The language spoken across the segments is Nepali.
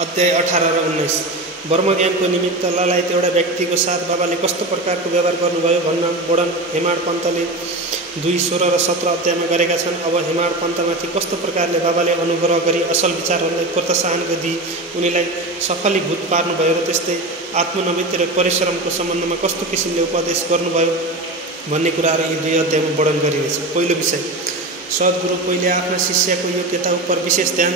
अध्याय 18 र 19। ब्रह्मज्ञानको निमित्त ललायत एउटा व्यक्तिको साथ बाबाले कस्तो प्रकारको व्यवहार गर्नुभयो भन्न वर्णन हेमाड पन्तले 2, 16 र 17 अध्यायमा गरेका छन्। अब हेमाड पन्तमाथि कस्तो प्रकारले बाबाले अनुग्रह गरी असल विचारहरूलाई प्रोत्साहन दिई उनीलाई सफलीभूत पार्नुभयो र त्यस्तै आत्मनिमित्त र परिश्रमको सम्बन्धमा कस्तो किसिमले उपदेश गर्नुभयो भन्ने कुराहरू यी 2 अध्यायमा वर्णन गरिनेछ। पहिलो विषय, सद्गुरु पहिले आफ्ना शिष्यको योग्यता उपर विशेष ध्यान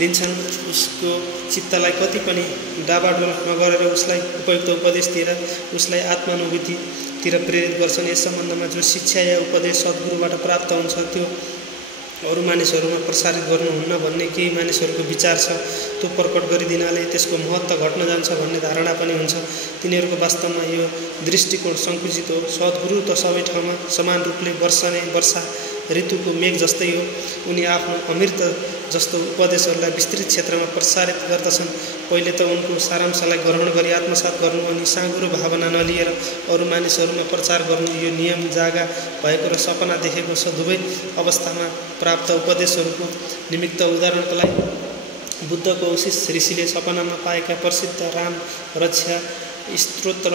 दिन्छन्। उसको चित्तलाई कति पनि डाबाडोल नगरेर उसलाई उपयुक्त उपदेशतिर, उसलाई आत्मानुभूतितिर प्रेरित गर्छन्। यस सम्बन्धमा जो शिक्षा या उपदेश सद्गुरुबाट प्राप्त हुन्छ त्यो अरू मानिसहरूमा प्रसारित गर्नुहुन्न भन्ने केही मानिसहरूको विचार छ। त्यो प्रकट गरिदिनाले त्यसको महत्त्व घट्न जान्छ भन्ने धारणा पनि हुन्छ। तिनीहरूको वास्तवमा यो दृष्टिकोण सङ्कुचित हो। सद्गुरु त सबै ठाउँमा समान रूपले वर्षा ऋतुको मेघ जस्तै हो। उनी आफ्नो अमृत जस्तो उपदेशहरूलाई विस्तृत क्षेत्रमा प्रसारित गर्दछन्। पहिले त उनको सारांशलाई ग्रहण गरी आत्मसात गर्नु अनि साँघुरो भावना नलिएर अरू मानिसहरूमा प्रचार गर्नु यो नियम जागा भएको र सपना देखेको छ। दुवै अवस्थामा प्राप्त उपदेशहरूको निमित्त उदाहरणको लागि बुद्धको औशिष ऋषिले सपनामा पाएका प्रसिद्ध राम रक्षा स्त्रोत र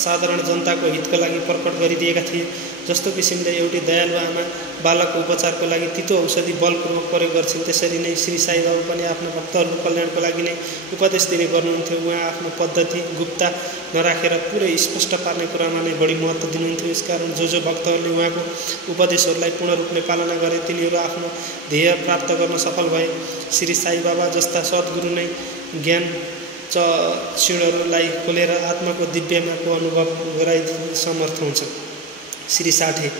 साधारण जनताको हितको लागि प्रकट गरिदिएका थिए। जस्तो किसिमले एउटी दयालु आमा बालकको उपचारको लागि तितो औषधि बलपूर्वक प्रयोग गर्छिन्, त्यसरी नै श्री साई बाबा पनि आफ्नो भक्तहरूको कल्याणको लागि नै उपदेश दिने गर्नुहुन्थ्यो। उहाँ आफ्नो पद्धति गुप्ता नराखेर पुरै स्पष्ट पार्ने कुरामा नै बढी महत्त्व दिनुहुन्थ्यो। यसकारण जो भक्तहरूले उहाँको उपदेशहरूलाई पूर्ण रूपले पालना गरे तिनीहरू आफ्नो ध्येय प्राप्त गर्न सफल भए। श्री साई बाबा जस्ता सद्गुरु नै ज्ञान क्षीणहरूलाई खोलेर आत्माको दिव्यमाको अनुभव गराइदिन समर्थ हुन्छ। श्री साठे,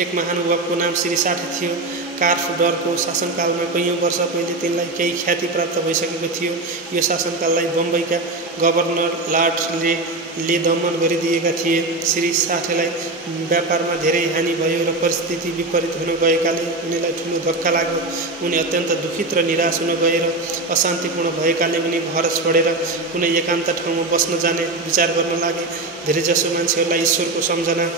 एक महानुभावको नाम श्री साठे थियो। कार्फडरको शासनकालमा कैयौँ वर्ष पहिले तिनलाई केही ख्याति प्राप्त भइसकेको थियो। यो शासनकाललाई बम्बईका गभर्नर लर्डले दमन गरिदिएका थिए। श्री साठेलाई व्यापारमा धेरै हानि भयो र परिस्थिति विपरीत हुन गएकाले उनीलाई ठुलो धक्का लाग्यो। उनी अत्यन्त दुखित र निराश हुन गए र अशान्तिपूर्ण भएकाले उनी घर छोडेर कुनै एकान्त ठाउँमा बस्न जाने विचार गर्न लागे। धेरैजसो मान्छेहरूलाई ईश्वरको सम्झना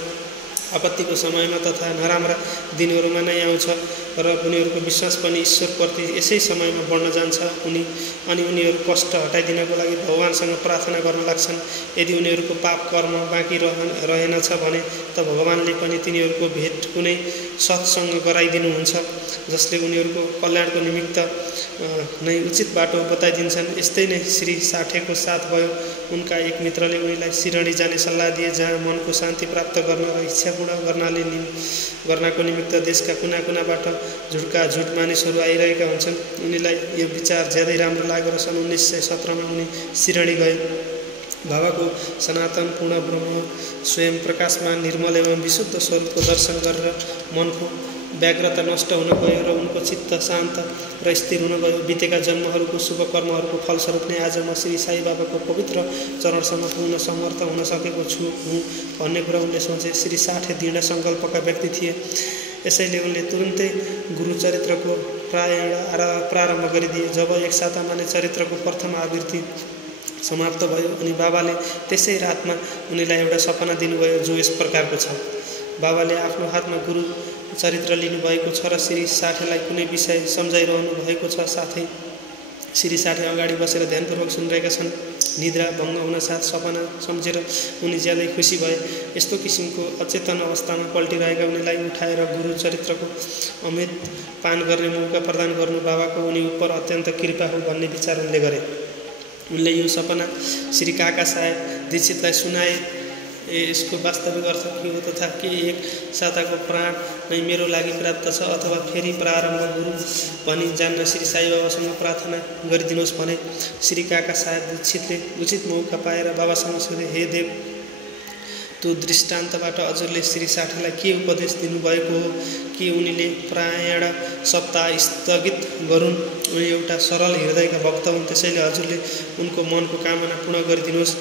आपत्तिको समयमा तथा नराम्रा दिनहरूमा नै आउँछ र उनीहरूको विश्वास पनि ईश्वरप्रति यसै समयमा बढ्न जान्छ। अनि उनीहरू कष्ट हटाइदिनको लागि भगवानसँग प्रार्थना गर्न लाग्छन्। यदि उनीहरूको पाप कर्म बाँकी रहेनछ भने त भगवानले पनि तिनीहरूको भेट कुनै सत्सङ्ग गराइदिनुहुन्छ जसले उनीहरूको कल्याणको निमित्त नै उचित बाटो बताइदिन्छन्। यस्तै नै श्री साठेको साथ भयो। उनका एक मित्रले उनीलाई सिरणी जाने सल्लाह दिए, जहाँ मनको शान्ति प्राप्त गर्न र इच्छा पूर्ण गर्नको निमित्त देशका कुना कुनाबाट झुट मानिसहरू आइरहेका हुन्छन्। उनीलाई यो विचार ज्यादै राम्रो लागेर सन् 1917मा उनी सिरणी गए। बाबाको सनातन पूर्ण ब्रह्म स्वयं प्रकाशमान निर्मल एवं विशुद्ध स्वरूपको दर्शन गरेर मनको व्याग्रता नष्ट हुन गयो र उनको चित्त शान्त र स्थिर हुन गयो। बितेका जन्महरूको शुभ कर्महरूको फलस्वरूप नै आज म श्री साई बाबाको पवित्र चरणसम्म पुग्न समर्थ हुन सकेको छु भन्ने कुरा उनले सोचे। श्री साठे दृढ सङ्कल्पका व्यक्ति थिए। यसैले उनले तुरुन्तै गुरु चरित्रको प्रारम्भ गरिदिए। जब एक सातामा नै चरित्रको प्रथम आवृत्ति समाप्त भयो अनि बाबाले त्यसै रातमा उनीलाई एउटा सपना दिनुभयो जो यस प्रकारको छ। बाबाले आफ्नो हातमा गुरु चरित्र लिनुभएको छ र श्री साठेलाई कुनै विषय सम्झाइरहनु भएको छ। साथै श्री साठे अगाडि बसेर ध्यानपूर्वक सुनिरहेका छन्। निद्रा भङ्ग हुनसाथ सपना सम्झेर उनी ज्यादै खुसी भए। यस्तो किसिमको अचेतन अवस्थामा पल्टिरहेका उनीलाई उठाएर गुरु चरित्रको अमृत पान गर्ने मौका प्रदान गर्नु बाबाको उनी उपर अत्यन्त कृपा हो भन्ने विचार उनले गरे। उनले यो सपना श्री काका साहेब दीक्षितलाई सुनाए। यसको वास्तविक अर्थ के हो तथा के एक साताको प्राण नै मेरो लागि प्राप्त छ अथवा फेरि प्रारम्भ गुरु भनी जान्न श्री साई बाबासँग प्रार्थना गरिदिनुहोस् भने श्री काका साहेब दीक्षितले उचित मौका पाएर बाबासँग सोधे, हे देव, त्यो दृष्टान्तबाट हजुरले श्री साठेलाई के उपदेश दिनुभएको हो कि उनीले प्रायण सप्ताह स्थगित गरून्? उनी एउटा सरल हृदयका भक्त हुन्, त्यसैले हजुरले उनको मनको कामना पूर्ण गरिदिनुहोस्।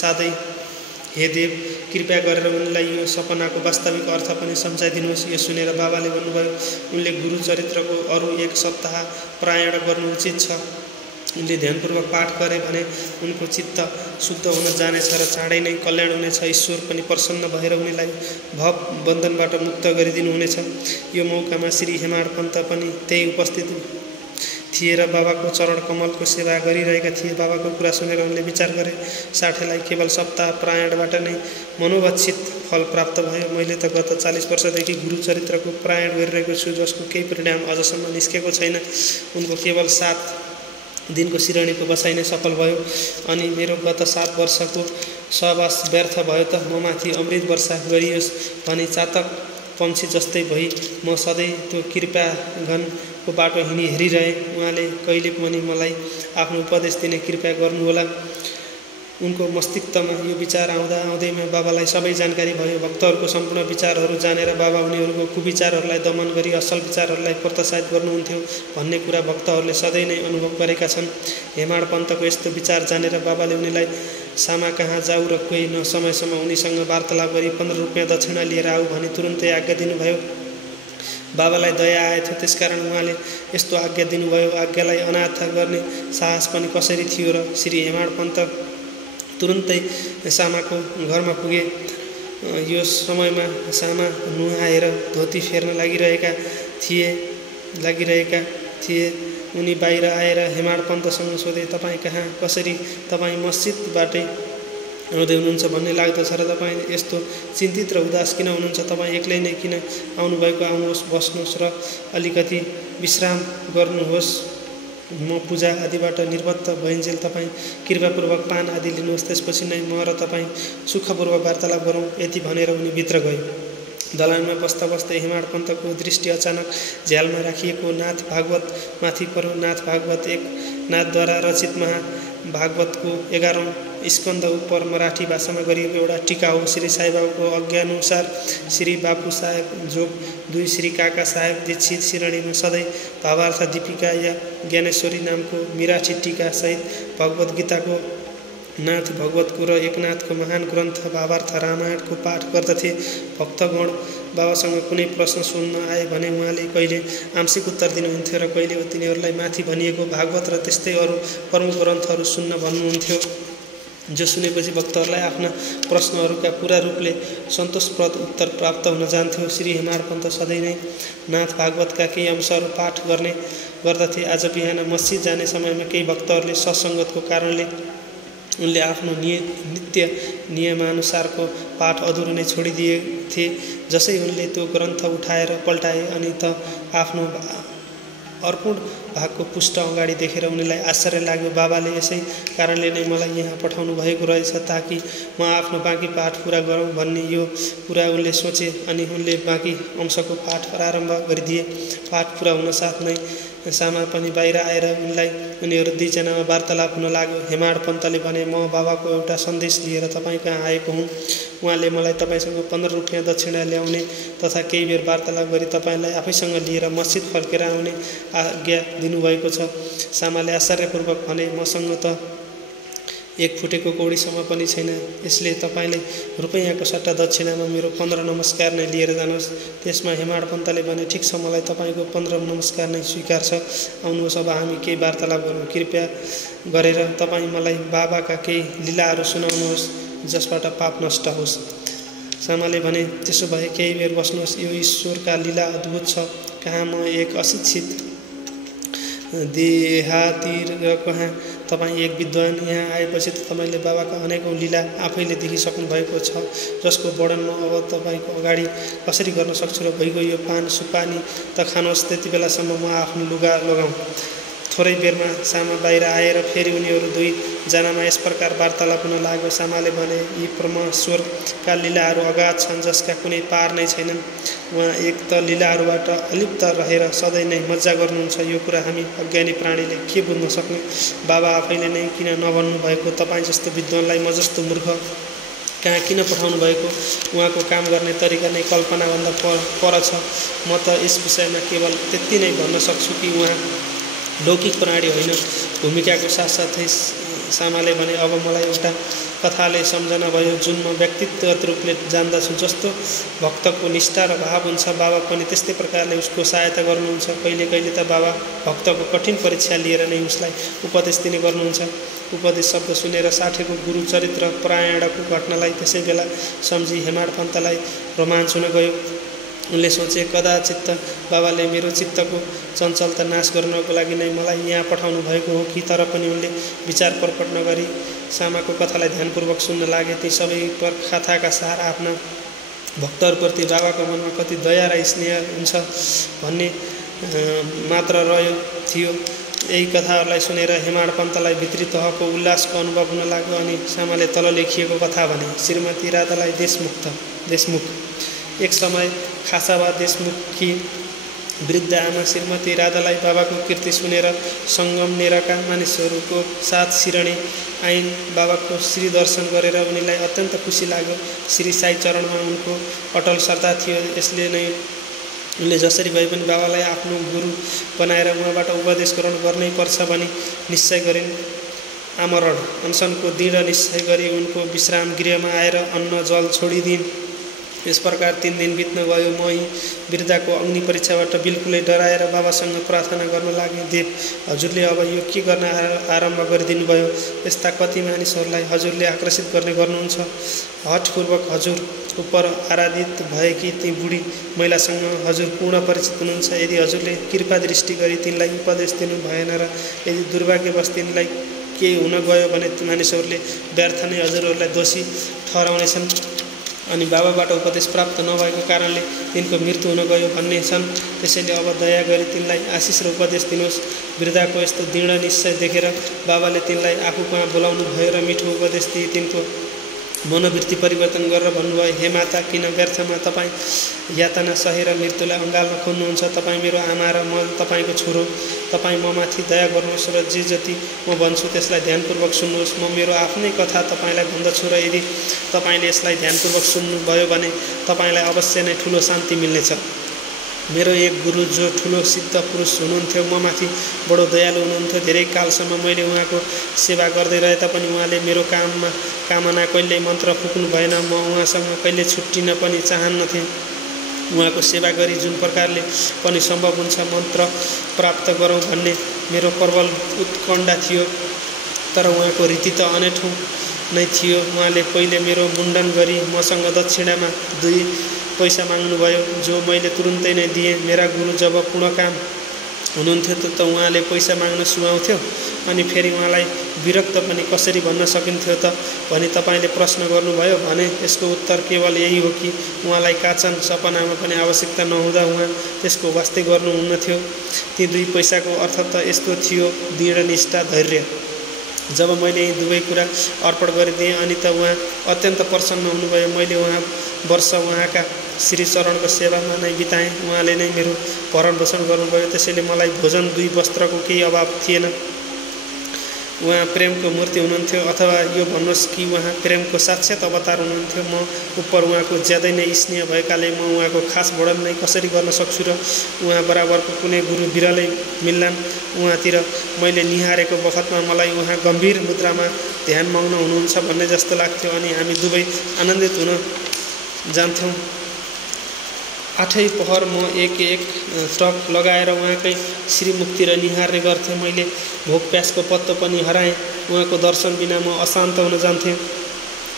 साथै हे देव, कृपया गरेर उनलाई यो सपनाको वास्तविक अर्थ पनि सम्झाइदिनुहोस्। यो सुनेर बाबाले भन्नुभयो, उनले गुरु चरित्रको अरू 1 सप्ताह प्रायण गर्नु उचित छ। उनले ध्यानपूर्वक पाठ गरे भने उनको चित्त शुद्ध हुन जानेछ र चाँडै नै कल्याण हुनेछ। ईश्वर पनि प्रसन्न भएर उनीलाई भव बन्धनबाट मुक्त गरिदिनु हुनेछ। यो मौकामा श्री हेमाड पन्त पनि त्यही उपस्थित थिए र बाबाको चरण कमलको सेवा गरिरहेका थिए। बाबाको कुरा सुनेर उनले विचार गरे, साठेलाई केवल सप्ताह पारायणबाट नै मनोवाञ्छित फल प्राप्त भयो। मैले त गत 40 वर्षदेखि गुरु चरित्रको पारायण गरिरहेको छु, जसको केही परिणाम अझसम्म निस्केको छैन। उनको केवल 7 दिनको सिरणीको बसाइ नै सफल भयो अनि मेरो गत 7 वर्षको सहवास व्यर्थ भयो त म माथि अमृत वर्षा गरियोस् भनी चातक पंक्षी जस्तै भई म सधैँ त्यो कृपाघनको बाटो हेरिरहेँ। उहाँले कहिले पनि मलाई आफ्नो उपदेश दिने कृपा गर्नुहोला। उनको मस्तिष्कमा यो विचार आउँदैमा बाबालाई सबै जानकारी भयो। भक्तहरूको सम्पूर्ण विचारहरू जानेर बाबा उनीहरूको कुविचारहरूलाई दमन गरी असल विचारहरूलाई प्रोत्साहित गर्नुहुन्थ्यो भन्ने कुरा भक्तहरूले सधैँ नै अनुभव गरेका छन्। हेमाड पन्तको यस्तो विचार जानेर बाबाले उनीलाई सामा कहाँ जाऊ र कोही नसमयसम्म उनीसँग वार्तालाप गरी 15 रुपियाँ दक्षिणा लिएर आऊ भनी तुरुन्तै आज्ञा दिनुभयो। बाबालाई दया आएथ्यो, त्यसकारण उहाँले यस्तो आज्ञा दिनुभयो। आज्ञालाई अनाथ गर्ने साहस पनि कसरी थियो र? श्री हेमाड पन्त तुरुन्तै सामाको घरमा पुगे। यो समयमा सामा नुहाएर धोती फेर्न लागिरहेका थिए। उनी बाहिर आएर हेमाड पन्तसँग सोधे, तपाईँ कहाँ कसरी? तपाईँ मस्जिदबाटै आउँदै हुनुहुन्छ भन्ने लाग्दछ र तपाईँ यस्तो चिन्तित र उदास किन हुनुहुन्छ? तपाईँ एक्लै नै किन आउनुभएको? आउनुहोस्, बस्नुहोस् र अलिकति विश्राम गर्नुहोस्। म पूजा आदिबाट निवृत्त भइन्जेल तपाईँ कृपापूर्वक पान आदि लिनुहोस्, त्यसपछि नै म र तपाईँ सुखपूर्वक वार्तालाप गरौँ। यति भनेर उनी भित्र गए। दलानमा बस्दा बस्दै हेमाड पन्तको दृष्टि अचानक झ्यालमा राखिएको नाथ भागवत माथि पर्यो। नाथ भागवत एक नाथद्वारा रचित महाभागवतको 11औं स्कन्द उपर मराठी भाषामा गरिएको एउटा टीका हो। श्री साईबाबाको आज्ञाअनुसार श्री बापू साहेब जोग 2 श्री काका साहेब दीक्षित श्रेणीमा सधैँ भावार्थ दीपिका या ज्ञानेश्वरी नामको मिराठी टीका सहित भगवत गीताको, नाथ भगवतको र एकनाथको महान ग्रन्थ भावार्थ रामायणको पाठ गर्दथे। भक्तगण बाबासँग कुनै प्रश्न सुन्न आए भने उहाँले कहिले आंशिक उत्तर दिनुहुन्थ्यो र कहिले तिनीहरूलाई माथि भनिएको भागवत र त्यस्तै अरू प्रमुख ग्रन्थहरू सुन्न भन्नुहुन्थ्यो, जो सुनेपछि भक्तहरूलाई आफ्ना प्रश्नहरूका पूरा रूपले सन्तोषप्रद उत्तर प्राप्त हुन जान्थ्यो। श्री हेमाड पन्त सधैँ नै नाथ भागवतका केही अंशहरू पाठ गर्दथे। आज बिहान मस्जिद जाने समयमा केही भक्तहरूले सत्सङ्गतको कारणले उनले आफ्नो नित्य नियमानुसारको पाठ अधुरो नै छोडिदिएथे। जसै उनले त्यो ग्रन्थ उठाएर पल्टाए अनि त आफ्नो अर्पण भागको पुष्ट अगाडि देखेर उनीलाई आश्चर्य लाग्यो। बाबाले यसै कारणले नै मलाई यहाँ पठाउनु भएको रहेछ, ताकि म आफ्नो बाँकी पाठ पूरा गरौँ भन्ने यो कुरा उनले सोचे अनि उनले बाँकी अंशको पाठ प्रारम्भ गरिदिए। पाठ पूरा हुन साथ नै सामा पनि बाहिर आएर उनीहरू 2 जनामा वार्तालाप हुन लाग्यो। हेमाड पन्तले भने, म बाबाको एउटा सन्देश लिएर तपाईँ कहाँ आएको हुँ। उहाँले मलाई तपाईँसँग 15 रुपियाँ दक्षिणा ल्याउने तथा केही बेर वार्तालाप गरी तपाईँलाई आफैसँग लिएर मस्जिद फर्केर आउने आज्ञा दिनुभएको छ। सामाले आश्चर्यपूर्वक भने, मसँग त 1 फुटेको कौडीसम्म पनि छैन, यसले तपाईँले रुपैयाँको सट्टा दक्षिणामा मेरो 15 नमस्कार नै लिएर जानुहोस्। त्यसमा हेमाड पन्तले भने, ठिक छ, मलाई तपाईँको 15 नमस्कार नै स्वीकार छ। आउनुहोस्, अब हामी केही वार्तालाप गरौँ। कृपया गरेर तपाईँ मलाई बाबाका केही लीलाहरू सुनाउनुहोस्, जसबाट पाप नष्ट होस्। सामाले भने, त्यसो भए केही बेर बस्नुहोस्, यो ईश्वरका लीला अद्भुत छ। कहाँ म एक अशिक्षित देहाती र कहाँ तपाईँ एक विद्वान। यहाँ आएपछि त तपाईँले बाबाका अनेकौं लीला आफैले देखिसक्नु भएको छ, जसको वर्णन म अब तपाईँको अगाडि कसरी गर्न सक्छु र भइगयो यो पान सुपानी त खानुहोस्, त्यति बेलासम्म म आफ्नो लुगा लगाऊँ। थोरै बेरमा सामा बाहिर आएर फेरि उनीहरू 2 जनामा यस प्रकार वार्तालाप हुन लाग्यो। सामाले भने, यी परमेश्वरका लीलाहरू अगाध छन्, जसका कुनै पार नै छैनन्। उहाँ एक त लीलाहरूबाट अलिप्त रहेर सधैँ नै मज्जा गर्नुहुन्छ। यो कुरा हामी अज्ञानी प्राणीले के बुझ्न सक्ने? बाबा आफैले नै किन नभन्नु भएको? तपाईँ जस्तो विद्वानलाई म जस्तो मूर्ख कहाँ किन पठाउनु भएको? उहाँको काम गर्ने तरिका नै कल्पनाभन्दा पर छ। म त यस विषयमा केवल त्यति नै भन्न सक्छु कि उहाँ लौकिक प्राणी होइन। भूमिकाको साथसाथै सामाले भने, अब मलाई एउटा कथाले सम्झना भयो, जुन म व्यक्तिगत रूपले जान्दछु। जस्तो भक्तको निष्ठा र भाव हुन्छ, बाबा पनि त्यस्तै प्रकारले उसको सहायता गर्नुहुन्छ। कहिले कहिले त बाबा भक्तको कठिन परीक्षा लिएर नै उसलाई उपदेश दिने गर्नुहुन्छ। उपदेश शब्द सुनेर साठेको गुरु चरित्र पारायणको घटनालाई त्यसै बेला सम्झी हेमाड पन्तलाई रोमाञ्च हुन गयो। उनले सोचे, कदाचित बाबाले मेरो चित्तको चञ्चलता नाश गर्नको लागि नै मलाई यहाँ पठाउनु भएको हो कि। तर पनि उनले विचार प्रकट नगरी सामाको कथालाई ध्यानपूर्वक सुन्न लागे। ती सबै कथाका सार आफ्ना भक्तहरूप्रति बाबाको मनमा कति दया र स्नेह हुन्छ भन्ने मात्र रह्यो थियो। यही कथाहरूलाई सुनेर हेमाड पन्तलाई भित्री तहको उल्लासको अनुभव हुन लाग्यो अनि सामाले तल लेखिएको कथा भने। श्रीमती राधालाई देशमुख। एक समय खासाबा देशमुखकी वृद्ध आमा श्रीमती राधालाई बाबाको कीर्ति सुनेर सङ्गमनेरका मानिसहरूको साथ सिरणी आइन्। बाबाको श्री दर्शन गरेर उनीलाई अत्यन्त खुसी लाग्यो। श्री साई चरणमा उनको अटल श्रद्धा थियो। यसले नै उनले जसरी भए पनि बाबालाई आफ्नो गुरु बनाएर उहाँबाट उपदेश ग्रहण गर्नै पर्छ भनी निश्चय गरिन्। आमरण अनसनको दृढ निश्चय गरी उनको विश्राम गृहमा आएर अन्न जल छोडिदिन्। यस प्रकार 3 दिन बित्न गयो। म यी वृद्धाको अग्नि परीक्षाबाट बिल्कुलै डराएर बाबासँग प्रार्थना गर्न लागे। देव, हजुरले अब यो के गर्न आरम्भ गरिदिनु भयो? यस्ता कति मानिसहरूलाई हजुरले आकर्षित गर्नुहुन्छ। हठपूर्वक हजुर उप आराधित भएकी ती बुढी महिलासँग हजुर पूर्ण परिचित हुनुहुन्छ। यदि हजुरले कृपा दृष्टि गरी तिनलाई उपदेश दिनु भएन र यदि दुर्भाग्यवश तिनलाई केही हुन गयो भने मानिसहरूले व्यर्थ नै हजुरहरूलाई दोषी ठहराउनेछन् अनि बाबाबाट उपदेश प्राप्त नभएको कारणले तिनको मृत्यु हुन गयो भन्ने छन्। त्यसैले अब दया गरी तिनलाई आशिष र उपदेश दिनुहोस्। वृद्धाको यस्तो दृढ निश्चय देखेर बाबाले तिनलाई आफूकहाँ बोलाउनु भयो र मिठो उपदेश दिए। तिनको मनोवृत्ति परिवर्तन गरेर भन्नुभयो, हे माता, किन व्यर्थमा तपाईँ यातना सहेर मृत्युलाई अँगाल्न खोज्नुहुन्छ? तपाईँ मेरो आमा र म तपाईँको छोरो। तपाईँ ममाथि दया गर्नुहोस् र जे जति म भन्छु त्यसलाई ध्यानपूर्वक सुन्नुहोस्। म मेरो आफ्नै कथा तपाईँलाई भन्दछु र यदि तपाईँले यसलाई ध्यानपूर्वक सुन्नुभयो भने तपाईँलाई अवश्य नै ठुलो शान्ति मिल्नेछ। मेरो एक गुरु जो ठुलो सिद्ध पुरुष हुनुहुन्थ्यो, ममाथि बडो दयालु हुनुहुन्थ्यो। धेरै कालसम्म मैले उहाँको सेवा गर्दै रहे तापनि उहाँले मेरो कामना कहिल्यै मन्त्र फुक्नु भएन। म उहाँसँग कहिल्यै छुट्टिन पनि चाहन्नथेँ। उहाँको सेवा गरी जुन प्रकारले पनि सम्भव हुन्छ मन्त्र प्राप्त गरौँ भन्ने मेरो प्रबल उत्कण्ठा थियो। तर उहाँको रीति त अनैठो नै थियो। उहाँले पहिले मेरो मुण्डन गरी मसँग दक्षिणामा 2 पैसा माग्नुभयो, जो मैले तुरुन्तै नै दिएँ। मेरा गुरु जब पूर्णकाम हुनुहुन्थ्यो त उहाँले पैसा माग्न सुहाउँथ्यो अनि फेरि उहाँलाई विरक्त पनि कसरी भन्न सकिन्थ्यो त भनी तपाईँले प्रश्न गर्नुभयो भने यसको उत्तर केवल यही हो कि उहाँलाई काचन सपनामा पनि आवश्यकता नहुँदा उहाँ त्यसको वास्ते गर्नुहुन्न थियो। ती 2 पैसाको अर्थ त यस्तो थियो, दृढ निष्ठा, धैर्य। जब मैले यी दुवै कुरा अर्पण गरिदिएँ अनि त उहाँ अत्यन्त प्रसन्न हुनुभयो। मैले वर्ष उहाँका श्री चरणको सेवामा नै बिताएँ। उहाँले नै मेरो भरण पोषण गर्नुभयो। त्यसैले मलाई भोजन 2 वस्त्रको केही अभाव थिएन। उहाँ प्रेमको मूर्ति हुनुहुन्थ्यो, अथवा यो भन्नुहोस् कि उहाँ प्रेमको साक्षात अवतार हुनुहुन्थ्यो। म उपर उहाँको ज्यादै नै स्नेह भएकाले म उहाँको खास वर्णन नै कसरी गर्न सक्छु र उहाँ बराबरको कुनै गुरु बिरलै मिल्लान्। उहाँतिर मैले निहारेको बखतमा मलाई उहाँ गम्भीर मुद्रामा ध्यानमग्न हुनुहुन्छ भन्ने जस्तो लाग्थ्यो अनि हामी दुवै आनन्दित हुन जान्थ्यौँ। 8 पहर म एक ट्रक लगाएर उहाँकै श्रीमुखतिर निहार्ने गर्थेँ। मैले भोक प्यासको पत्तो पनि हराएँ। उहाँको दर्शन बिना म अशान्त हुन जान्थेँ।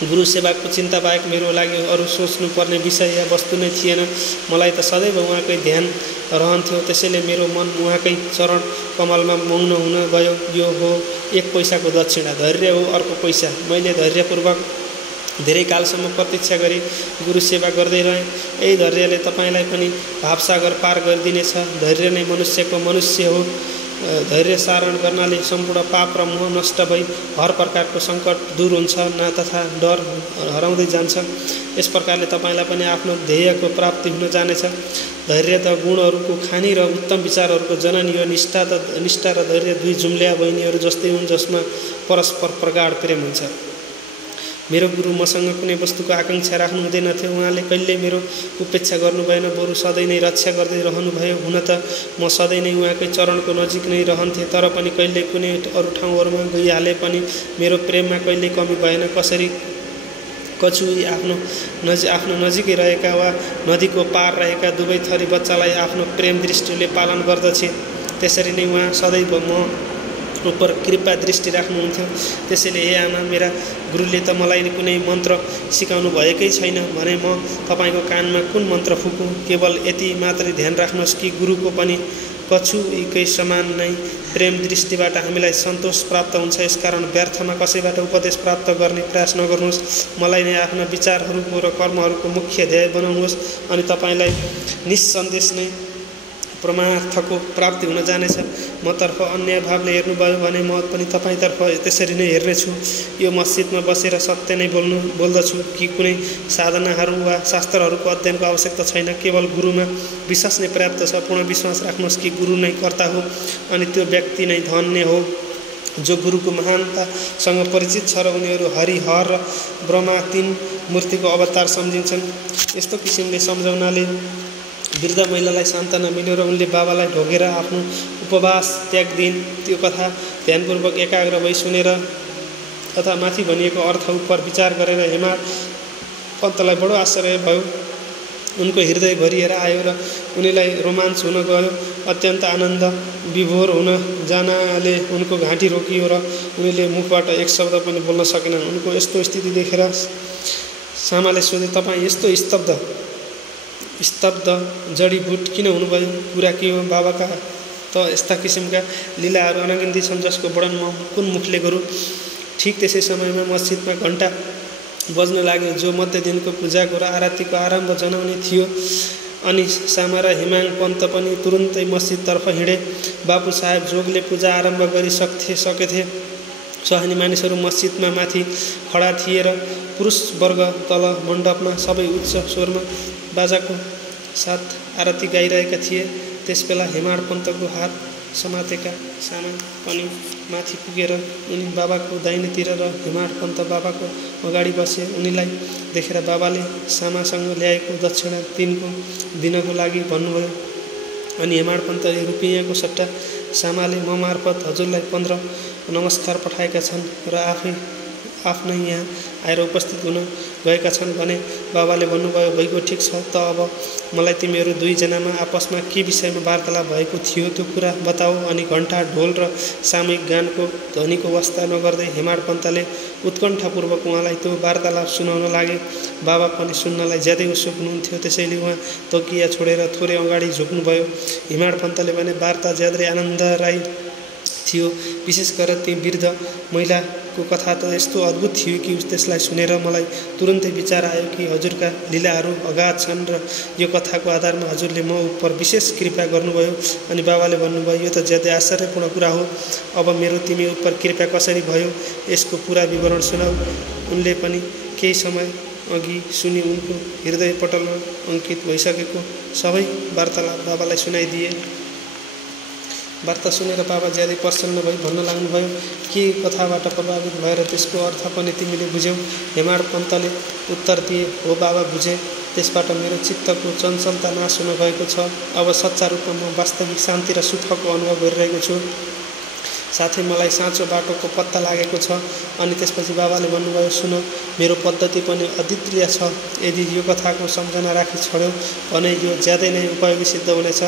गुरु सेवाको चिन्ता बाहेक मेरो लागि अरू सोच्नुपर्ने विषय या वस्तु नै थिएन। मलाई त सदैव उहाँकै ध्यान रहन्थ्यो। त्यसैले मेरो मन उहाँकै चरण कमलमा मग्न हुन गयो। यो हो 1 पैसाको दक्षिणा, धैर्य हो अर्को पैसा। मैले धैर्यपूर्वक धेरै कालसम्म प्रतीक्षा गरी गुरु सेवा गर्दै रहेँ। यही धैर्यले तपाईँलाई पनि भावसागर पार गरिदिनेछ। धैर्य नै मनुष्यको मनुष्य हो। धैर्य धारण गर्नाले सम्पूर्ण पाप र मोह नष्ट भई हर प्रकारको सङ्कट दूर हुन्छ न तथा डर हराउँदै जान्छ। यस प्रकारले तपाईँलाई पनि आफ्नो ध्येयको प्राप्ति हुन जानेछ। धैर्य त गुणहरूको खानी र उत्तम विचारहरूको जननी हो। निष्ठा र धैर्य 2 जुम्ल्या बहिनीहरू जस्तै हुन् जसमा परस्पर प्रगाढ प्रेम हुन्छ। मेरो गुरु मसँग कुनै वस्तुको आकाङ्क्षा राख्नु हुँदैनथ्यो। उहाँले कहिल्यै मेरो उपेक्षा गर्नु भएन, बरु सधैँ नै रक्षा गर्दै रहनुभयो। हुन त म सधैँ नै उहाँकै चरणको नजिक नै रहन्थेँ, तर पनि कहिल्यै कुनै अरू ठाउँहरूमा गइहाले पनि मेरो प्रेममा कहिल्यै कमी भएन। कसरी कछुई आफ्नो नजिकै रहेका वा नदीको पार रहेका दुवै थरी बच्चालाई आफ्नो प्रेम दृष्टिले पालन गर्दछे, त्यसरी नै उहाँ सदैव म उप कृपा दृष्टि राख्नुहुन्थ्यो। त्यसैले हे आमा, मेरा गुरुले त मलाई कुनै मन्त्र सिकाउनु भएकै छैन भने म तपाईँको कानमा कुन मन्त्र फुकौँ? केवल यति मात्रै ध्यान राख्नुहोस् कि गुरुको पनि कछुकै समान नै प्रेम दृष्टिबाट हामीलाई सन्तोष प्राप्त हुन्छ। यसकारण व्यर्थमा कसैबाट उपदेश प्राप्त गर्ने प्रयास नगर्नुहोस्। मलाई नै आफ्ना विचारहरूको र कर्महरूको मुख्य ध्येय बनाउनुहोस् अनि तपाईँलाई निस्सन्देश नै परमार्थको प्राप्ति हुन जानेछ। मतर्फ अन्य भावले हेर्नुभयो भने म पनि तपाईँतर्फ त्यसरी नै हेर्नेछु। यो मस्जिदमा बसेर सत्य नै बोल्दछु कि कुनै साधनाहरू वा शास्त्रहरूको अध्ययनको आवश्यकता छैन। केवल गुरुमा विश्वास नै पर्याप्त छ। पूर्ण विश्वास राख्नुहोस् कि गुरु नै कर्ता हो अनि त्यो व्यक्ति नै धन्य हो जो गुरुको महानतासँग परिचित छ र उनीहरू हरि, हर र ब्रह्मा तीन मूर्तिको अवतार सम्झिन्छन्। यस्तो किसिमले सम्झाउनाले वृद्ध महिलालाई सान्त्वना मिल्यो र उनले बाबालाई ढोगेर आफ्नो उपवास त्याग दिइन्। त्यो कथा ध्यानपूर्वक एकाग्र भई सुनेर तथा माथि भनिएको अर्थ उप विचार गरेर हेमाड पन्तलाई बडो आश्चर्य भयो। उनको हृदय भरिएर आयो र उनीलाई रोमाञ्च हुन गयो। अत्यन्त आनन्द विभोर हुन जानाले उनको घाँटी रोकियो र उनीले मुखबाट एक शब्द पनि बोल्न सकेनन्। उनको यस्तो स्थिति देखेर सामाले सोधे, तपाईँ यस्तो स्तब्ध जडीबुट किन हुनुभयो? कुरा के हो? बाबाका त यस्ता किसिमका लीलाहरू अनगिन्ती छन् जसको वर्णन म कुन मुखले गरौँ? ठिक त्यसै समयमा मस्जिदमा घण्टा बज्न लाग्यो जो मध्य दिनको पूजाको र आरतीको आरम्भ जनाउने थियो। अनि सामा र हेमाङ पन्त पनि तुरुन्तै मस्जिदतर्फ हिँडे। बाबु साहेब जोगले पूजा आरम्भ सकेथे। सहनी मानिसहरू मस्जिदमा माथि खडा थिए र पुरुष वर्ग तल मण्डपमा सबै उच्च स्वरमा बाजाको साथ आरती गाइरहेका थिए। त्यसबेला हेमाड पन्तको हात समातेका सामा पनि माथि पुगेर उनी बाबाको दाहिनेतिर र हेमाड पन्त बाबाको अगाडि बसे। उनीलाई देखेर बाबाले सामासँग ल्याएको दक्षिणा दिनको लागि भन्नुभयो। अनि हेमाड पन्तले रुपियाँको सट्टा सामाले म मार्फत हजुरलाई 15 नमस्कार पठाएका छन् र आफ्नै यहाँ आएर उपस्थित हुन गएका छन् भने बाबाले भन्नुभयो, भइगयो, ठिक छ त अब मलाई तिमीहरू दुईजनामा आपसमा के विषयमा वार्तालाप भएको थियो त्यो कुरा बताऊ। अनि घण्टा, ढोल र सामूहिक गानको ध्वनिको वास्ता नगर्दै हेमाड पन्तले उत्कण्ठापूर्वक उहाँलाई त्यो वार्तालाप सुनाउन लागे। बाबा पनि सुन्नलाई ज्यादै उत्सुक हुनुहुन्थ्यो। त्यसैले उहाँ तकिया छोडेर थोरै अगाडि झुक्नुभयो। हेमाड पन्तले भने वार्ता ज्यादै आनन्ददायी थियो। विशेष गरेर ती वृद्ध महिलाको कथा त यस्तो अद्भुत थियो कि त्यसलाई सुनेर मलाई तुरुन्तै विचार आयो कि हजुरका लीलाहरू अगाध छन् र यो कथाको आधारमा हजुरले म उप विशेष कृपा गर्नुभयो। अनि बाबाले भन्नुभयो, यो त ज्यादै आश्चर्यपूर्ण कुरा हो। अब मेरो तिमी उप कृपा कसरी भयो यसको पुरा विवरण सुनाऊ। उनले पनि केही समय अघि सुनि उनको हृदय पटलमा अङ्कित भइसकेको सबै वार्तालाप बाबालाई सुनाइदिए। वार्ता सुनेर बाबा ज्यादै प्रसन्न भई भन्न लाग्नुभयो, के कथाबाट प्रभावित भएर त्यसको अर्थ पनि तिमीले बुझ्यौ? हेमाड पन्तले उत्तर दिए, हो बाबा, बुझे। त्यसबाट मेरो चित्तको चञ्चलता नाश हुन गएको छ। अब सच्चा रूपमा म वास्तविक शान्ति र सुखको अनुभव गरिरहेको छु। साथै मलाई साँचो बाटोको पत्ता लागेको छ। अनि त्यसपछि बाबाले भन्नुभयो, सुन, मेरो पद्धति पनि अद्वितीय छ। यदि यो कथाको सम्झना राखी छोड्यौ भने यो ज्यादै नै उपयोगी सिद्ध हुनेछ।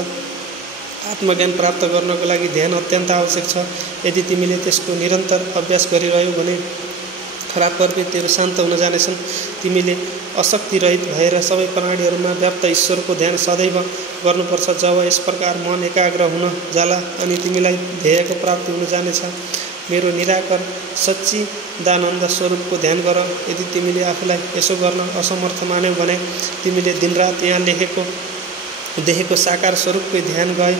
आत्मज्ञान प्राप्त गर्नको लागि ध्यान अत्यन्त आवश्यक छ। यदि तिमीले त्यसको निरन्तर अभ्यास गरिरह्यौ भने खराब प्रवृत्तिहरू शान्त हुन जानेछन्। तिमीले अशक्तिरहित भएर सबै प्राणीहरूमा व्याप्त ईश्वरको ध्यान सदैव गर्नुपर्छ। जब यस प्रकार मन एकाग्र हुन जाला अनि तिमीलाई ध्येयको प्राप्ति हुन जानेछ। मेरो निराकार सच्चिदानन्द स्वरूपको ध्यान गर। यदि तिमीले आफूलाई यसो गर्न असमर्थ मान्यौ भने तिमीले दिनरात यहाँ देखेको साकार स्वरूपकै ध्यान गए।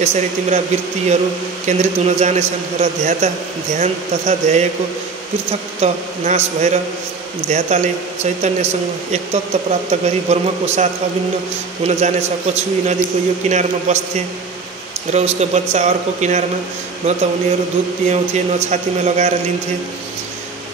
यसरी तिम्रा वृत्तिहरू केन्द्रित हुन जानेछन् र ध्यान तथा ध्येयको पृथकत्व नाश भएर ध्याताले चैतन्यसँग एक तत्त्व प्राप्त गरी ब्रह्मको साथ अभिन्न हुन जानेछ। कछुई नदीको यो किनारमा बस्थे र उसको बच्चा अर्को किनारमा। न त उनीहरू दुध पियाउँथे न छातीमा लगाएर लिन्थे,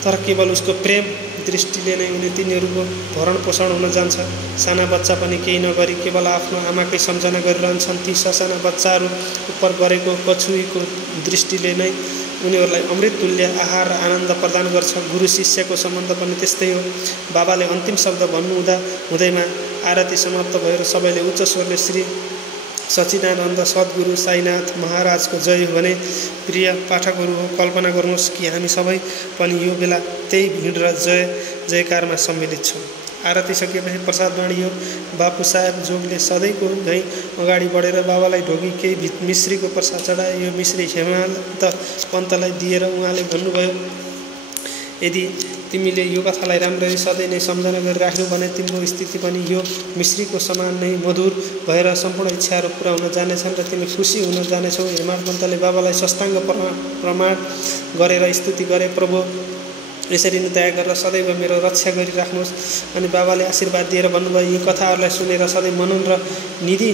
तर केवल उसको प्रेम दृष्टिले नै तिनीहरूको भरण पोषण हुन जान्छ। साना बच्चा पनि केही नगरी केवल आफ्नो आमाकै सम्झना गरिरहन्छन्। ती ससाना बच्चाहरू उप गरेको कछुईको दृष्टिले नै उनीहरूलाई अमृत तुल्य आहार र आनन्द प्रदान गर्छ। गुरु शिष्यको सम्बन्ध पनि त्यस्तै हो। बाबाले अन्तिम शब्द भन्नुहुँदैमा आरती समाप्त भएर सबैले उच्च स्वरले श्री सच्चिदानन्द सद्गुरु साईनाथ महाराजको जय हो भने प्रिय पाठकहरू हो कल्पना गर्नुहोस् कि हामी सबै पनि यो बेला त्यही भिड र जय जयकारमा सम्मिलित छौँ। आरती सकिएपछि प्रसाद बाँडियो। बापू साहेब जोगले सधैँको झैँ अगाडि बढेर बाबालाई ढोगी केही मिश्रीको प्रसाद चढाए। यो मिश्री हेमन्त पन्तलाई दिएर उहाँले भन्नुभयो, यदि तिमीले यो कथालाई राम्ररी सधैँ नै सम्झना गरिराख्यौ भने तिम्रो स्थिति पनि यो मिश्रीको समान नै मधुर भएर सम्पूर्ण इच्छाहरू पुरा हुन जानेछन् र तिमी खुसी हुन जानेछौ। हेमाड पन्तले बाबालाई साष्टाङ्ग प्रमाण गरेर स्तुति गरे, प्रभु यसरी नै दया गरेर सदैव मेरो रक्षा गरिराख्नुहोस्। अनि बाबाले आशीर्वाद दिएर भन्नुभयो, यी कथाहरूलाई सुनेर सधैँ मनन र निधि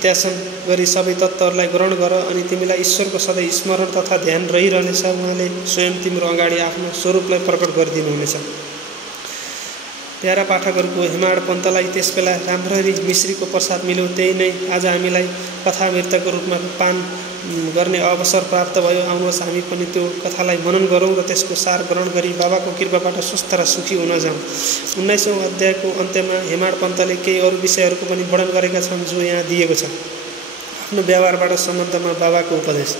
त्यासन गरी सबै तत्त्वहरूलाई ग्रहण गर अनि तिमीलाई ईश्वरको सधैँ स्मरण तथा ध्यान रहिरहनेछ। उहाँले स्वयं तिम्रो अगाडि आफ्नो स्वरूपलाई प्रकट गरिदिनुहुनेछ। प्यारा पाठकहरूको हेमाड पन्तलाई त्यसबेला राम्ररी मिश्रीको प्रसाद मिल्यो। त्यही नै आज हामीलाई कथामृतको रूपमा पान गर्ने अवसर प्राप्त भयो। आउनुहोस् हामी पनि त्यो कथालाई मनन गरौँ र त्यसको सार ग्रहण गरी बाबाको कृपाबाट स्वस्थ र सुखी हुन जाउँ। 19औं अध्यायको अन्त्यमा हेमाड पन्तले केही अरू विषयहरूको पनि वर्णन गरेका छन् जो यहाँ दिएको छ। आफ्नो व्यवहारबाट सम्बन्धमा बाबाको उपदेश।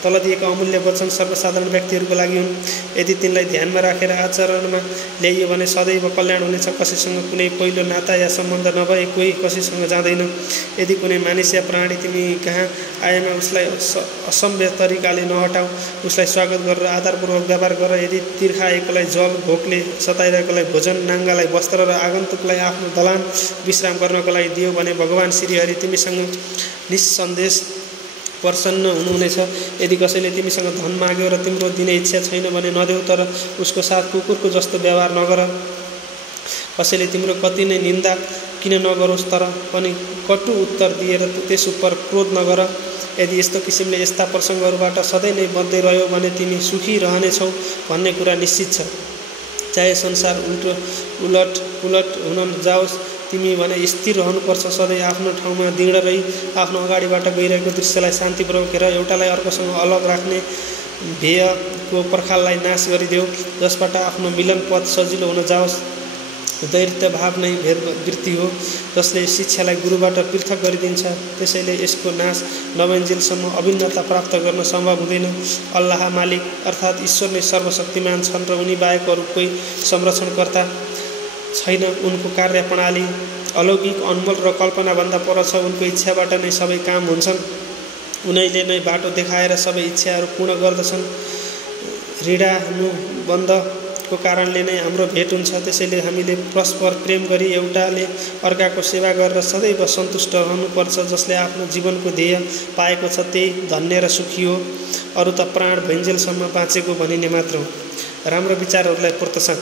तल दिएका अमूल्य वचन सर्वसाधारण व्यक्तिहरूको लागि हुन्। यदि तिनलाई ध्यानमा राखेर आचरणमा ल्याइयो भने सदैव कल्याण हुनेछ। कसैसँग कुनै पहिलो नाता या सम्बन्ध नभए कोही कसैसँग जाँदैन। यदि कुनै मानिस या प्राणी तिमी कहाँ आएमा उसलाई असम्भव तरिकाले नहटाऊ। उसलाई स्वागत गरेर आदरपूर्वक व्यवहार गर। यदि तिर्खाएकोलाई जल, भोकले सताइरहेकोलाई भोजन, नाङ्गालाई वस्त्र र आगन्तुकलाई आफ्नो दलान विश्राम गर्नको लागि दियो भने भगवान् श्रीहरि तिमीसँग निस्सन्देश प्रसन्न हुनुहुनेछ। यदि कसैले तिमीसँग धन माग्यो र तिम्रो दिने इच्छा छैन भने नदेऊ, तर उसको साथ कुकुरको जस्तो व्यवहार नगर। कसैले तिम्रो कति नै निन्दा किन नगरोस् तर पनि कटु उत्तर दिएर त्यस उप क्रोध नगर। यदि यस्तो किसिमले यस्ता प्रसङ्गहरूबाट सधैँ नै बच्दै रह्यो भने तिमी सुखी रहनेछौ भन्ने कुरा निश्चित छ। चाहे संसार उलट हुन जाओस्, तिमी भने स्थिर रहनुपर्छ। सधैँ आफ्नो ठाउँमा दृढ रही आफ्नो अगाडिबाट गइरहेको दृश्यलाई शान्तिपूर्वक हेर। एउटालाई अर्कोसँग अलग राख्ने भेयको पर्खाललाई नाश गरिदेऊ, जसबाट आफ्नो मिलन पथ सजिलो हुन जाओस्। दैर्घ्य भाव नै भेदवृत्ति हो, जसले शिक्षालाई गुरुबाट पृथक गरिदिन्छ। त्यसैले यसको नाश नभइन्जेलसम्म अभिन्नता प्राप्त गर्न सम्भव हुँदैन। अल्लाह मालिक अर्थात् ईश्वर नै सर्वशक्तिमान छन् र उनी बाहेक अरू कोही संरक्षणकर्ता छैन। उनको कार्य प्रणाली अलौकिक, अनमोल र कल्पनाभन्दा पर छ। उनको इच्छाबाट नै सबै काम हुन्छन्। उनैले नै बाटो देखाएर सबै इच्छाहरू पूर्ण गर्दछन्। ऋणानुबन्धको कारणले नै हाम्रो भेट हुन्छ। त्यसैले हामीले परस्पर प्रेम गरी एउटाले अर्काको सेवा गरेर सदैव सन्तुष्ट रहनुपर्छ। जसले आफ्नो जीवनको ध्येय पाएको छ त्यही धन्य र सुखी हो। अरू त प्राण भइन्जेलसम्म बाँचेको भनिने मात्र हो। राम्रो विचारहरूलाई प्रोत्साहन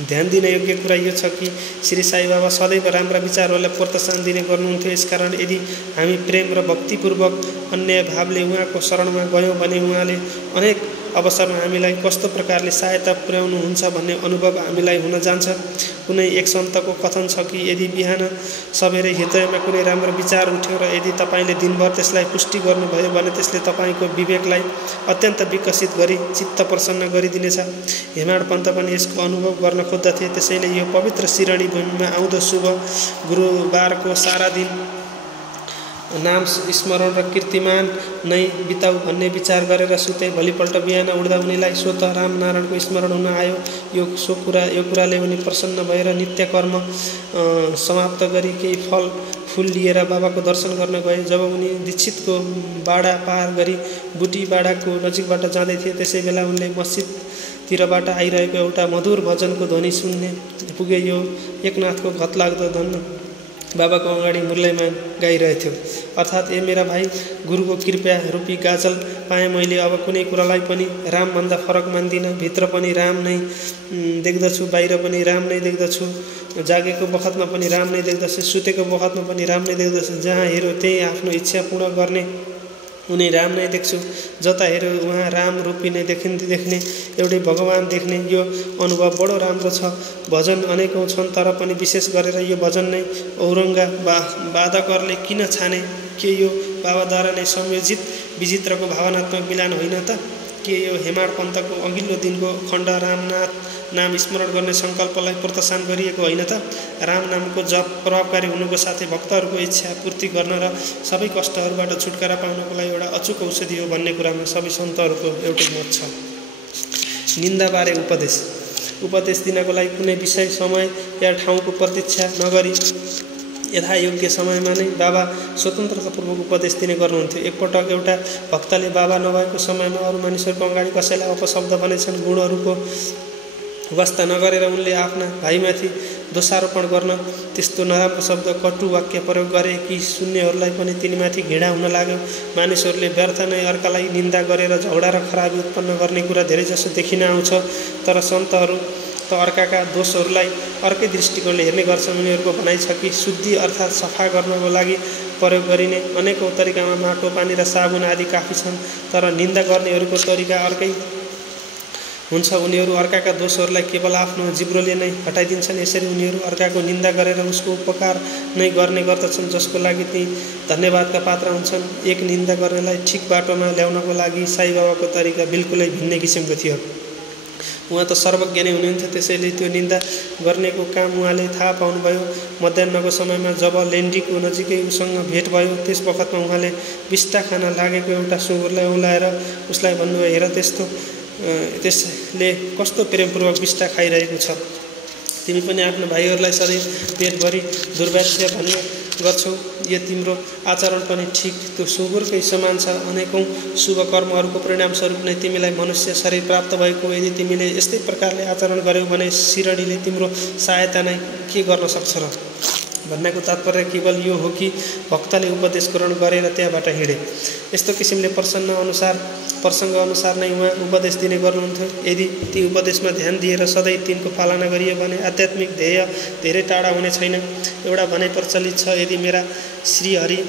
ध्यान दिन योग्य कुरा यो छ कि श्री साई बाबा सदैव राम्रा विचारहरूलाई प्रोत्साहन दिने गर्नुहुन्थ्यो। यसकारण यदि हामी प्रेम र भक्तिपूर्वक अन्य भावले उहाँको शरणमा गयौँ भने उहाँले अनेक अवसरमा हामीलाई कस्तो प्रकारले सहायता पुर्याउनुहुन्छ भन्ने अनुभव हामीलाई हुन जान्छ। कुनै एक सन्तको कथन छ कि यदि बिहान सबेरै हृदयमा कुनै राम्रो विचार उठ्यो र यदि तपाईँले दिनभर त्यसलाई पुष्टि गर्नुभयो भने त्यसले तपाईँको विवेकलाई अत्यन्त विकसित गरी चित्त प्रसन्न गरिदिनेछ। हेमाड पन्त पनि यसको अनुभव गर्न खोज्दथे। त्यसैले यो पवित्र शिरणी भूमिमा आउँदो शुभ गुरुबारको सारा दिन नाम स्मरण र कीर्तिमान नै बिताउ भन्ने विचार गरेर सुते। भोलिपल्ट बिहान उड्दा उनीलाई स्वतः रामनारायणको स्मरण हुन आयो। यो कुराले उनी प्रसन्न भएर नित्य कर्म समाप्त गरी केही फल फूल लिएर बाबाको दर्शन गर्न गए। जब उनी दीक्षितको बाडा पार गरी बुटी बाडाको नजिकबाट जाँदै थिए त्यसै बेला उनले मस्जिदतिरबाट आइरहेको एउटा मधुर भजनको ध्वनि सुन्ने पुगे। यो एकनाथको घतलाग्दो धन बाबाको अगाडि मुरलीमान गाइरहेथ्यो। अर्थात् ए मेरा भाइ, गुरुको कृपा रूपी गाजल पाएँ मैले। अब कुनै कुरालाई पनि रामभन्दा फरक मान्दिनँ। भित्र पनि राम नै देख्दछु, बाहिर पनि राम नै देख्दछु। जागेको बखतमा पनि राम नै देख्दछु, सुतेको बखतमा पनि राम नै देख्दछु। जहाँ हेऱ्यो त्यही आफ्नो इच्छा पूर्ण गर्ने उनी राम नै देख्छु। जता हेऱ्यो उहाँ राम रूपी नै देख्ने, एउटै भगवान देख्ने। यो अनुभव बडो राम्रो छ। भजन अनेकौँ छन् तर पनि विशेष गरेर यो भजन नै औरङ्गाबादकरले किन छाने? के यो बाबाद्वारा नै संयोजित विचित्रको भावनात्मक मिलान होइन त? के यो हेमाड पन्तको अघिल्लो दिनको खण्ड रामनाथ नाम स्मरण गर्ने सङ्कल्पलाई प्रोत्साहन गरिएको होइन त? राम नामको जप प्रभावकारी हुनुको साथै भक्तहरूको इच्छा पूर्ति गर्न र सबै कष्टहरूबाट छुटकारा पाउनको लागि एउटा अचूक औषधि हो भन्ने कुरामा सबै सन्तहरूको एउटै मत छ। निन्दाबारे उपदेश दिनको लागि कुनै विषय, समय या ठाउँको प्रतीक्षा नगरी यथायोग्य समयमा नै बाबा स्वतन्त्रतापूर्वक उपदेश दिने गर्नुहुन्थ्यो। एकपटक एउटा भक्तले बाबा नभएको समयमा अरू मानिसहरूको अगाडि कसैलाई अपशब्द भनेछन्। गुणहरूको वास्ता नगरेर उनले आफ्ना भाइमाथि दोषारोपण गर्न त्यस्तो नराम्रो शब्द, कटु वाक्य प्रयोग गरे कि सुन्नेहरूलाई पनि तिनीमाथि घृणा हुन लाग्यो। मानिसहरूले व्यर्थ नै अर्कालाई निन्दा गरेर झगडा र खराबी उत्पन्न गर्ने कुरा धेरैजसो देखिन आउँछ। तर सन्तहरू त अर्काका दोषहरूलाई अर्कै दृष्टिकोणले हेर्ने गर्छन्। उनीहरूको भनाइ छ कि शुद्धि अर्थात् सफा गर्नको लागि प्रयोग गरिने अनेकौँ तरिकामा माटो, पानी र साबुन आदि काफी छन्। तर निन्दा गर्नेहरूको तरिका अर्कै हुन्छ। उनीहरू अर्काका दोषहरूलाई केवल आफ्नो जिब्रोले नै हटाइदिन्छन्। यसरी उनीहरू अर्काको निन्दा गरेर उसको उपकार नै गर्ने गर्दछन्, जसको लागि ती धन्यवादका पात्र हुन्छन्। एक निन्दा गर्नेलाई ठिक बाटोमा ल्याउनको लागि साई बाबाको तरिका बिल्कुलै भिन्नै किसिमको थियो। उहाँ त सर्वज्ञ नै हुनुहुन्थ्यो, त्यसैले त्यो निन्दा गर्नेको काम उहाँले थाहा पाउनुभयो। मध्याहको समयमा जब लेन्डीको नजिकै उसँग भेट भयो, त्यस बखतमा उहाँले बिस्टा खान लागेको एउटा सुँगुरलाई उलाएर उसलाई भन्नुभयो, हेर त्यसले कस्तो प्रेमपूर्वक बिस्टा खाइरहेको छ। तिमी पनि आफ्नो भाइहरूलाई सधैँ पेटभरि दुर्व्याख्या भन्ने गर्छौ। यो तिम्रो आचरण पनि ठिक त्यो सुँगुरकै समान छ। अनेकौँ शुभ कर्महरूको परिणामस्वरूप नै तिमीलाई मनुष्य शरीर प्राप्त भएको। यदि तिमीले यस्तै प्रकारले आचरण गर्यौ भने शिरडीले तिम्रो सहायता नै के गर्न सक्छ र? भन्नको तात्पर्य केवल यो हो कि भक्तले उपदेश ग्रहण गरेर त्यहाँबाट हिँडे। यस्तो किसिमले प्रसङ्ग अनुसार नै उहाँ उपदेश दिने गर्नुहुन्थ्यो। यदि ती उपदेशमा ध्यान दिएर सधैँ तिनको पालना गरियो भने आध्यात्मिक ध्येय धेरै टाढा हुने छैन। एउटा भनाइ प्रचलित छ, यदि मेरा श्रीहरि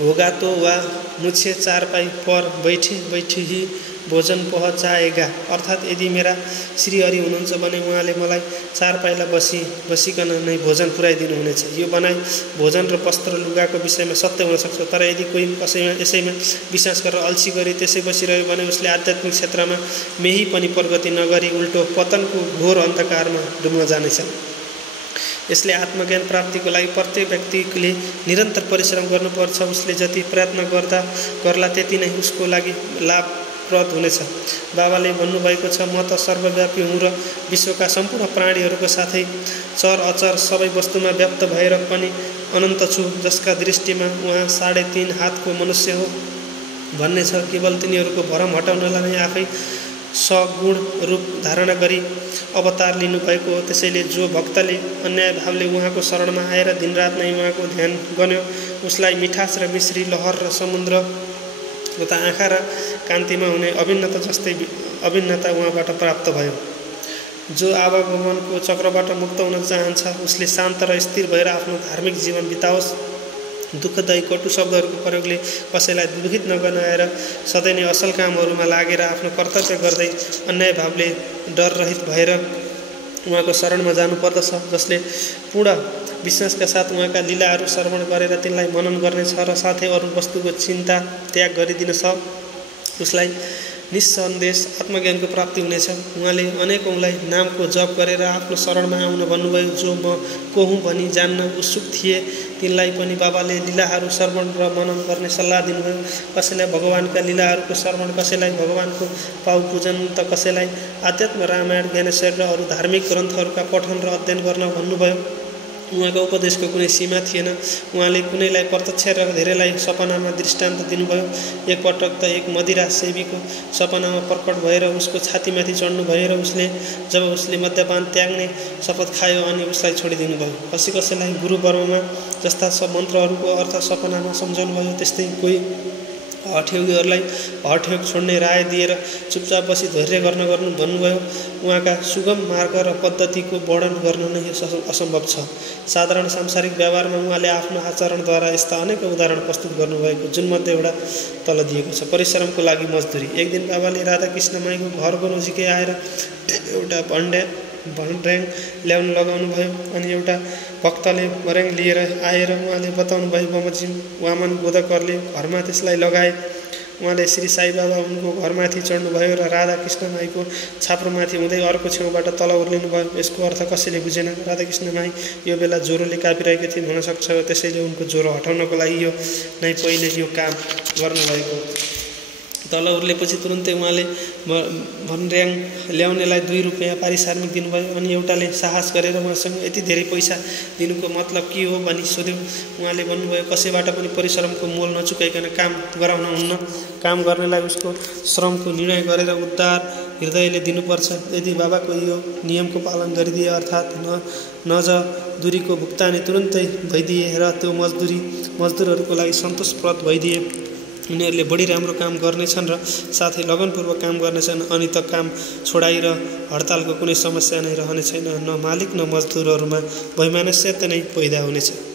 होगा तो वा मुझसे चारपाई पर बैठी ही भोजन पहुँचाएगा। अर्थात् यदि मेरा श्रीहरि हुनुहुन्छ भने उहाँले मलाई चारपाइला बसिकन नै भोजन पुर्याइदिनु हुनेछ। यो भनाइ भोजन र वस्त्र लुगाको विषयमा सत्य हुन सक्छ। तर यदि कोही यसैमा विश्वास गरेर अल्छी गरी त्यसै बसिरह्यो भने उसले आध्यात्मिक क्षेत्रमा मेही पनि प्रगति नगरी उल्टो पतनको घोर अन्धकारमा डुब्न जानेछ। यसले आत्मज्ञान प्राप्तिको लागि प्रत्येक व्यक्तिले निरन्तर परिश्रम गर्नुपर्छ। उसले जति प्रयत्न गर्ला त्यति नै उसको लागि लाभप्रद हुनेछ। बाबाले भन्नुभएको छ, म त सर्वव्यापी हुँ र विश्वका सम्पूर्ण प्राणीहरूको साथै चर अचर सबै वस्तुमा व्याप्त भएर पनि अनन्त छु, जसका दृष्टिमा उहाँ 3.5 हातको मनुष्य हो भन्ने छ। केवल तिनीहरूको भरम हटाउनलाई नै आफै सगुण रूप धारणा गरी अवतार लिनुभएको हो। त्यसैले जो भक्तले अन्याय भावले उहाँको शरणमा आएर दिनरात नै उहाँको ध्यान गर्यो, उसलाई मिठास र मिश्री, लहर र समुद्र तथा आँखा र कान्तिमा हुने अभिन्नता उहाँबाट प्राप्त भयो। जो आवागमनको चक्रबाट मुक्त हुन चाहन्छ, उसले शान्त र स्थिर भएर आफ्नो धार्मिक जीवन बिताओस्। दुःखदायी कटु शब्दहरूको प्रयोगले कसैलाई दुखित नगनाएर सधैँ नै असल कामहरूमा लागेर आफ्नो कर्तव्य गर्दै अन्याय भावले डररहित भएर उहाँको शरणमा जानुपर्दछ। जसले पूर्ण विश्वासका साथ उहाँका लीलाहरू श्रवण गरेर तिनलाई मनन गर्नेछ र साथै अरू वस्तुको चिन्ता त्याग गरिदिन उसलाई निस्सन्देश आत्मज्ञानको प्राप्ति हुनेछ। उहाँले अनेकौँलाई नामको जप गरेर आफ्नो शरणमा आउन भन्नुभयो। जो म को हुँ भनी जान्न उत्सुक थिए तिनलाई पनि बाबाले लीलाहरू श्रवण र मनन गर्ने सल्लाह दिनुभयो। कसैलाई भगवानका लीलाहरूको श्रवण, कसैलाई भगवानको पाउ पूजन, त कसैलाई आध्यात्म रामायण, ज्ञानेश्वर र अरू धार्मिक ग्रन्थहरूका पठन र अध्ययन गर्न भन्नुभयो। उहाँको उपदेशको कुनै सीमा थिएन। उहाँले कुनैलाई प्रत्यक्ष र धेरैलाई सपनामा दृष्टान्त दिनुभयो। एकपटक त एक मदिरा सेवीको सपनामा प्रकट भएर उसको छातीमाथि चढ्नु भयो र जब उसले मद्यपान त्याग्ने शपथ खायो अनि उसलाई छोडिदिनु भयो। कसैलाई गुरु ब्रह्मा जस्ता सब मन्त्रहरूको अर्थ सपनामा सम्झाउनु भयो। त्यस्तै कोही हठयोगीहरूलाई हठयोग छोड्ने राय दिएर चुपचाप बसी धैर्य गर्न भन्नुभयो। उहाँका सुगम मार्ग र पद्धतिको वर्णन गर्न नै असम्भव छ। साधारण सांसारिक व्यवहारमा उहाँले आफ्नो आचरणद्वारा यस्ता अनेक उदाहरण प्रस्तुत गर्नुभएको, जुनमध्ये एउटा तल दिएको छ। परिश्रमको लागि मजदुरी। एक दिन बाबाले राधाकृष्ण माईको घरको नजिकै आएर एउटा भण्ड्याङ ल्याउन लगाउनु भयो। अनि एउटा भक्तले मर्याङ लिएर आएर उहाँले बताउनु भयो, बमोजिम वामन बोधकरले घरमा त्यसलाई लगाए। उहाँले श्री साई बाबा उनको घरमाथि चढ्नुभयो र राधाकृष्ण माईको छाप्रोमाथि हुँदै अर्को छेउबाट तल उर्लिनुभयो। यसको अर्थ कसैले बुझेन। राधाकृष्ण माई यो बेला ज्वरोले कापिरहेको थिइन् हुनसक्छ, त्यसैले उनको ज्वरो हटाउनको लागि यो नै पहिले यो काम गर्नुभएको। तल उर्लेपछि तुरुन्तै उहाँले भन्र्याङ ल्याउनेलाई 2 रुपैयाँ पारिश्रमिक दिनुभयो। अनि एउटाले साहस गरेर उहाँसँग यति धेरै पैसा दिनुको मतलब के हो भनी सोध्यो। उहाँले भन्नुभयो कसैबाट पनि परिश्रमको मोल नचुकाइकन काम गराउन हुन्न। काम गर्नेलाई उसको श्रमको निर्णय गरेर उदार हृदयले दिनुपर्छ। यदि बाबाको यो नियमको पालन गरिदिए अर्थात् मजदुरीको भुक्तानी तुरुन्तै भइदिए र त्यो मजदुरहरूको लागि सन्तोषप्रद भइदिए, उनीहरूले बढी राम्रो काम गर्नेछन् र साथै लगनपूर्वक काम गर्नेछन्। अनि त काम छोडाइ र हडतालको कुनै समस्या नै रहने छैन। न मालिक न मजदुरहरूमा वैमनस्यता नै पैदा हुनेछ।